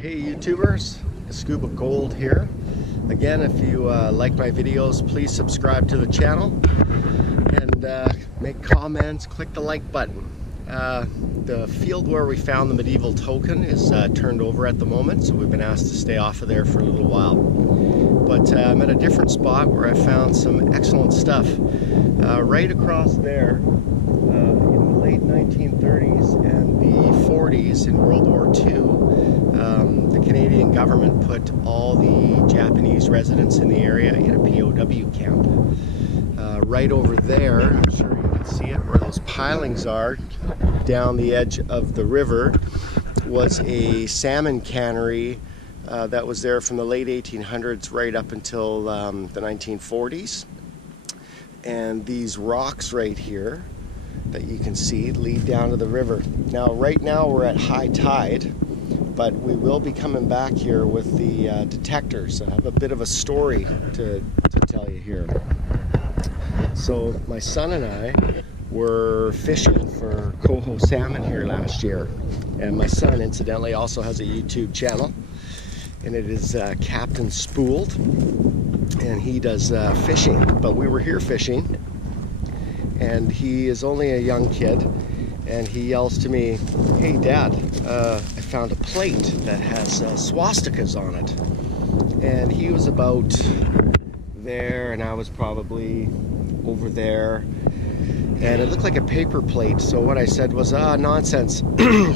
Hey YouTubers, Scuba Gold here. Again, if you like my videos, please subscribe to the channel and make comments, click the like button. The field where we found the medieval token is turned over at the moment, so we've been asked to stay off of there for a little while. But I'm at a different spot where I found some excellent stuff. Right across there, in the late 1930s and the 40s in World War II, the Canadian government put all the Japanese residents in the area in a POW camp. Right over there, I'm sure you can see it, where those pilings are down the edge of the river, was a salmon cannery that was there from the late 1800s right up until the 1940s. And these rocks right here that you can see lead down to the river. Now, right now we're at high tide, but we will be coming back here with the detectors. I have a bit of a story to tell you here. So my son and I were fishing for coho salmon here last year, and my son incidentally also has a YouTube channel, and it is CAPTAIN SPOOLED, and he does fishing. But we were here fishing, and he is only a young kid, and he yells to me, "Hey Dad, I found a plate that has swastikas on it." And he was about there, and I was probably over there, and it looked like a paper plate. So what I said was, nonsense.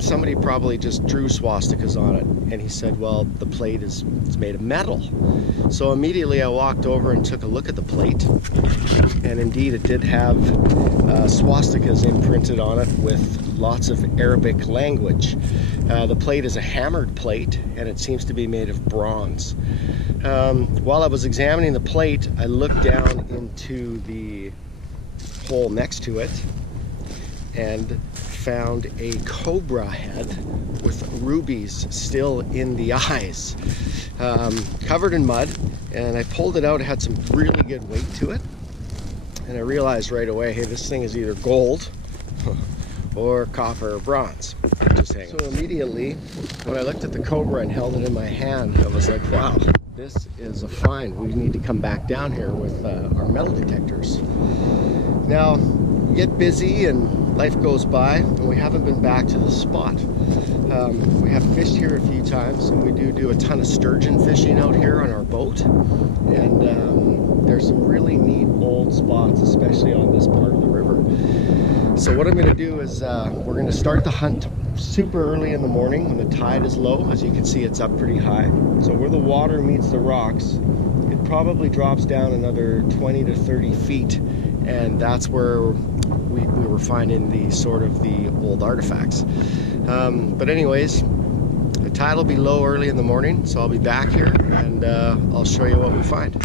Somebody probably just drew swastikas on it. And he said, well, the plate is made of metal. So immediately I walked over and took a look at the plate, and indeed it did have swastikas imprinted on it with lots of Arabic language. The plate is a hammered plate, and it seems to be made of bronze. While I was examining the plate, I looked down into the hole next to it and found a cobra head with rubies still in the eyes, covered in mud. And I pulled it out. It had some really good weight to it, and I realized right away, hey, this thing is either gold or copper or bronze. Just hanging. So immediately when I looked at the cobra and held it in my hand, I was like, wow, this is a find. We need to come back down here with our metal detectors. Now, you get busy and life goes by, and we haven't been back to the spot. We have fished here a few times, and we do a ton of sturgeon fishing out here on our boat. And there's some really neat old spots, especially on this part of the river. So what I'm going to do is we're going to start the hunt super early in the morning when the tide is low. As you can see, it's up pretty high. So where the water meets the rocks, it probably drops down another 20 to 30 feet, and that's where we were finding the sort of the old artifacts. But anyways, the tide will be low early in the morning, so I'll be back here and I'll show you what we find.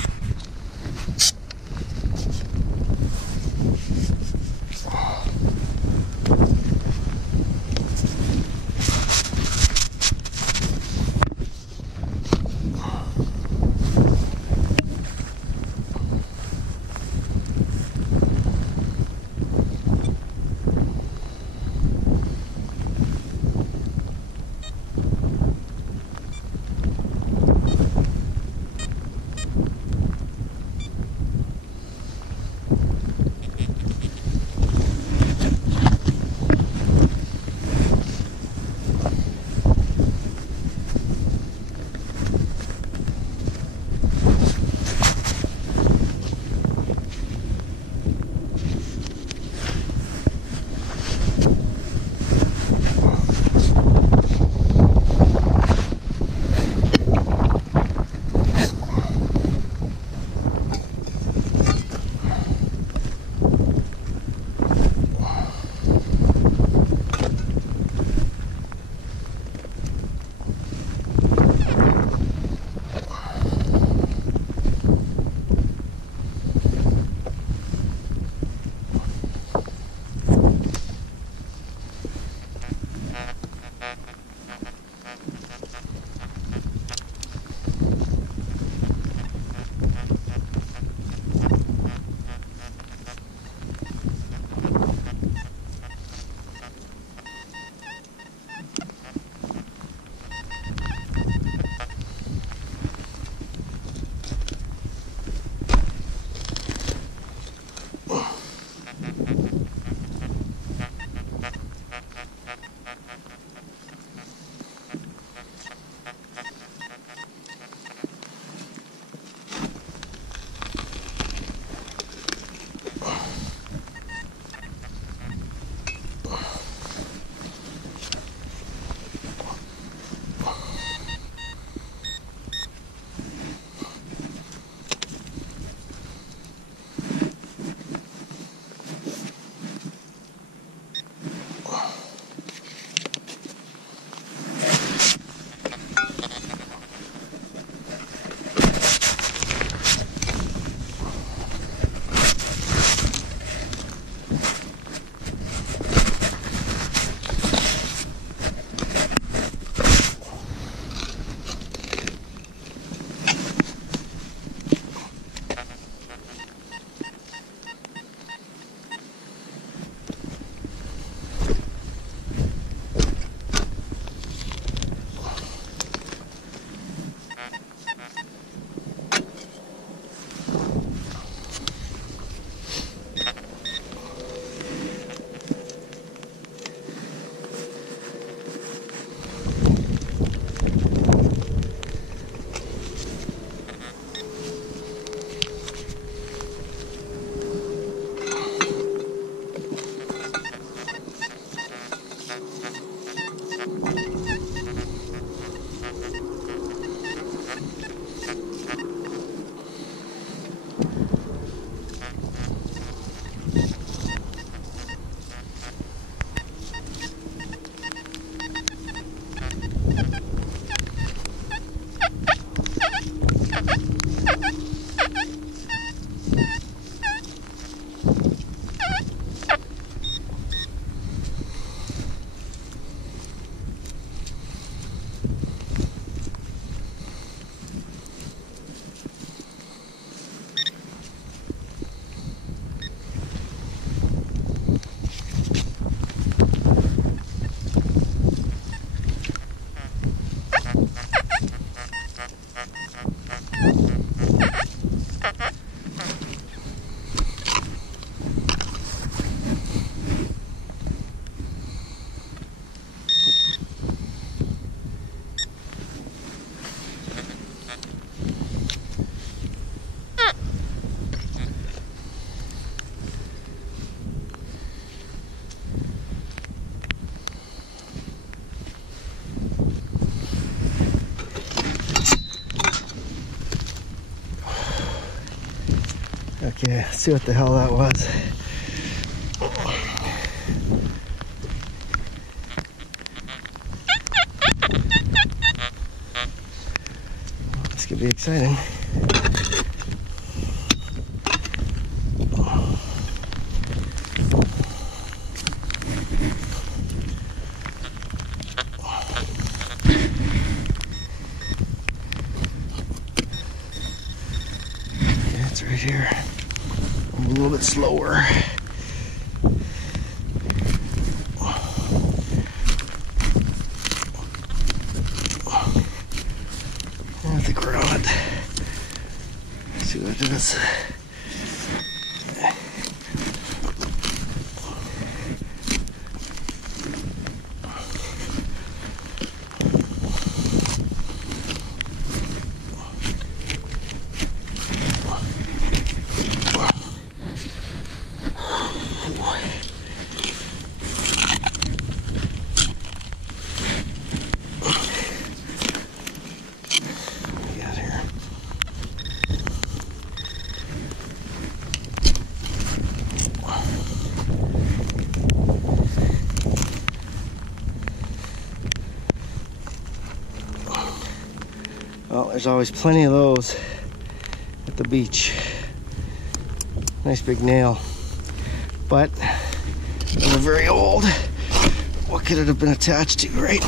Okay, let's see what the hell that was. This could be exciting. Okay, it's right here. I'm a little bit slower. I think we're on it. Let's see what it is. Well, there's always plenty of those at the beach. Nice big nail. But they were very old. What could it have been attached to, right?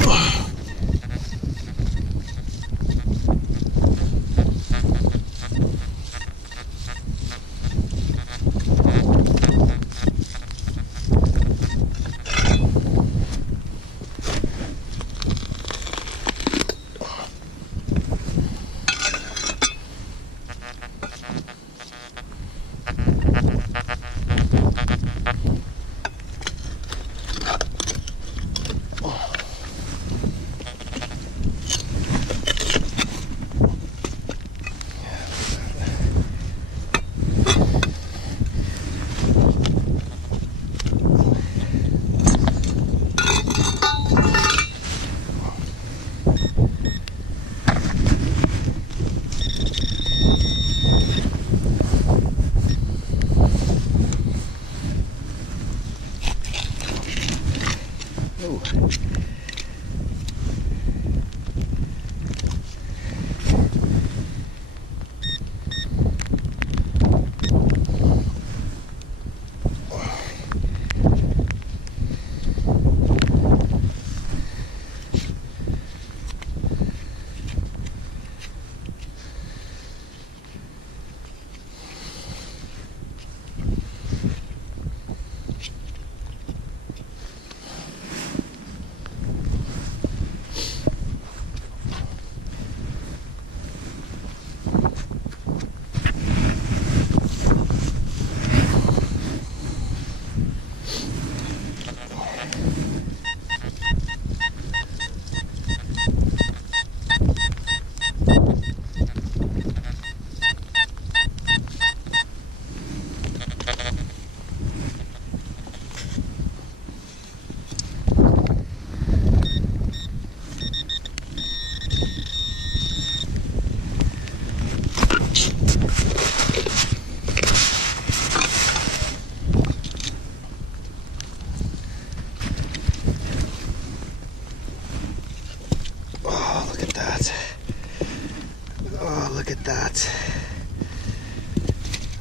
that.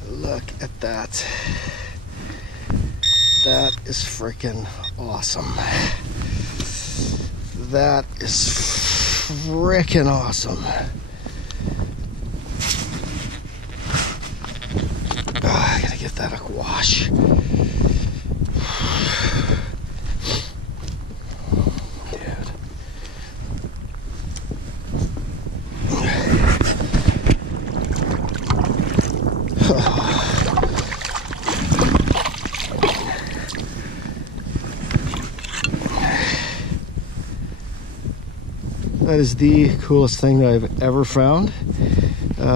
Look at that. That is freaking awesome. That is freaking awesome. Oh, I gotta get that a wash. That is the coolest thing that I've ever found,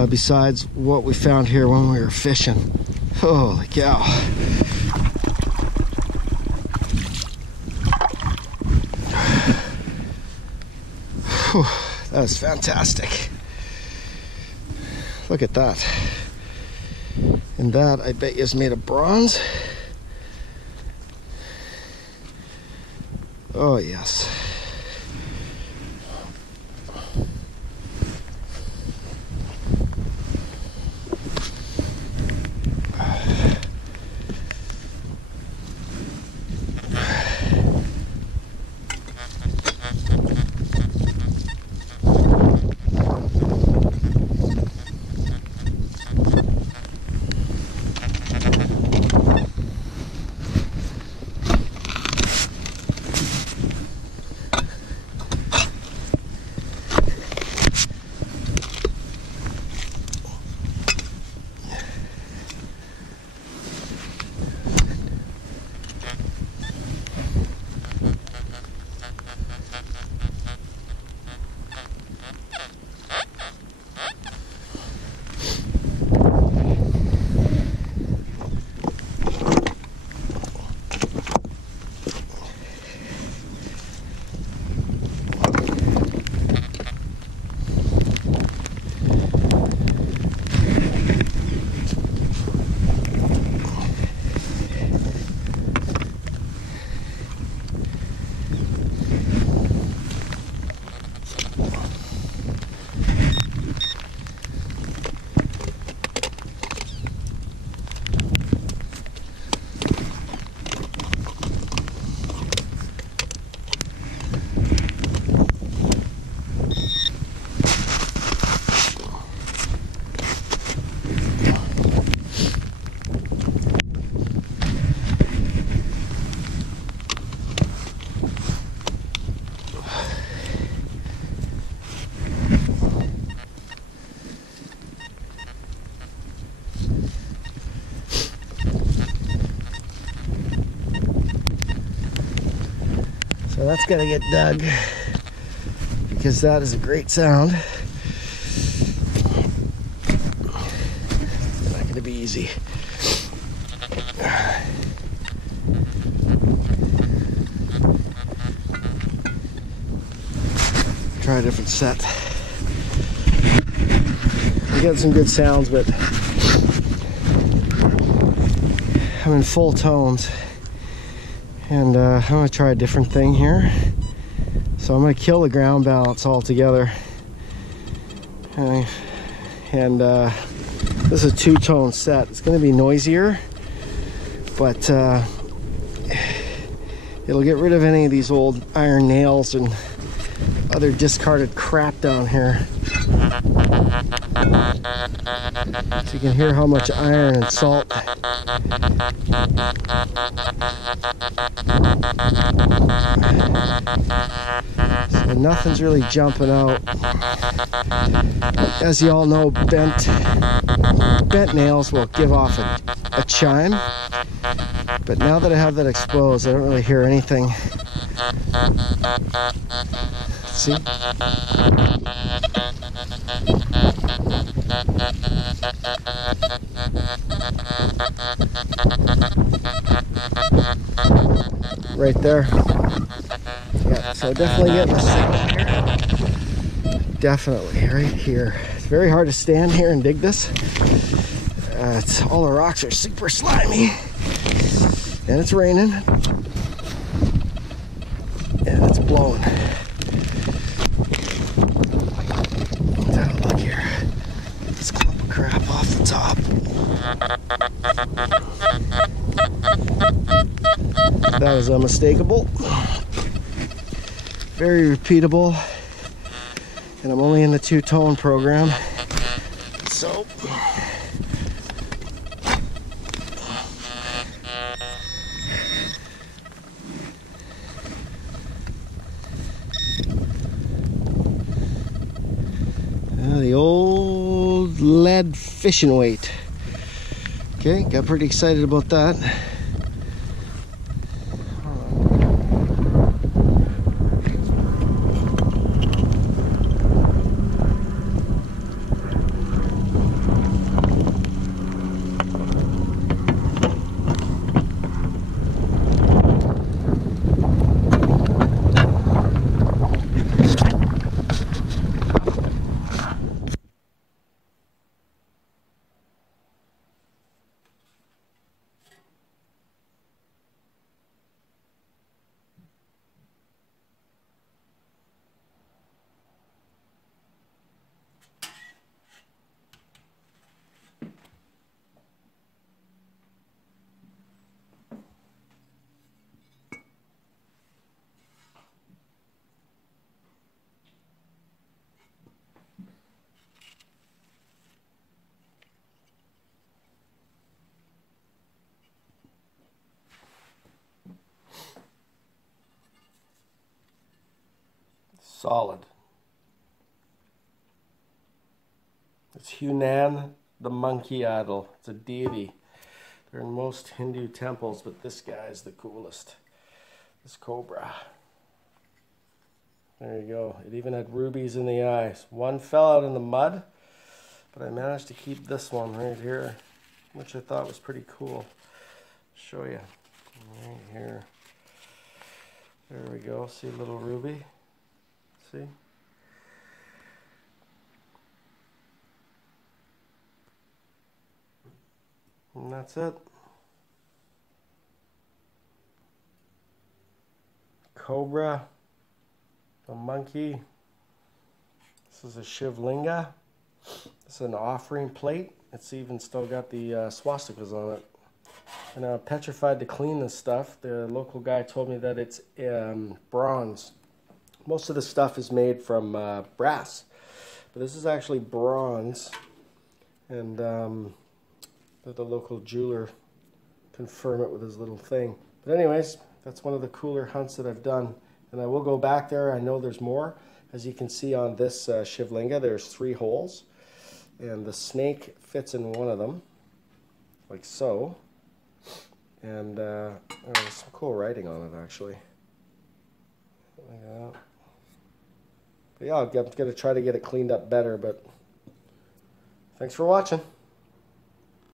besides what we found here when we were fishing. Holy cow. Whew, that is fantastic. Look at that. And that, I bet you, is made of bronze. Oh, yes. So that's gotta get dug, because that is a great sound. It's not gonna be easy. Try a different set. I get some good sounds, but I'm in full tones. And I'm gonna try a different thing here. So I'm gonna kill the ground balance altogether. And this is a two-tone set. It's gonna be noisier, but it'll get rid of any of these old iron nails and other discarded crap down here. So you can hear how much iron and salt. So nothing's really jumping out. As you all know, bent nails will give off a chime. But now that I have that exposed, I don't really hear anything. See? Right there. Yeah, so definitely getting a signal here. Definitely, right here. It's very hard to stand here and dig this. All the rocks are super slimy. And it's raining. And it's blowing. Let's have a look here. That was unmistakable. Very repeatable. And I'm only in the 2-tone program. So the old lead fishing weight. Okay, got pretty excited about that. Solid. It's Hunan, the monkey idol. It's a deity. They're in most Hindu temples, but this guy is the coolest. This Cobra. There you go. It even had rubies in the eyes. One fell out in the mud, but I managed to keep this one right here, which I thought was pretty cool. Show you. Right here. There we go. See a little ruby? See? And that's it. Cobra, a monkey. This is a SHIV LINGA. This is an offering plate. It's even still got the Swastikas on it. And I'm petrified to clean this stuff. The local guy told me that it's bronze. Most of the stuff is made from brass, but this is actually bronze. And the local jeweler confirmed it with his little thing. But anyways, that's one of the cooler hunts that I've done. And I will go back there. I know there's more. As you can see on this SHIV LINGA, there's 3 holes. And the snake fits in one of them, like so. And there's some cool writing on it, actually. Like that. But yeah, I'm going to try to get it cleaned up better, but thanks for watching.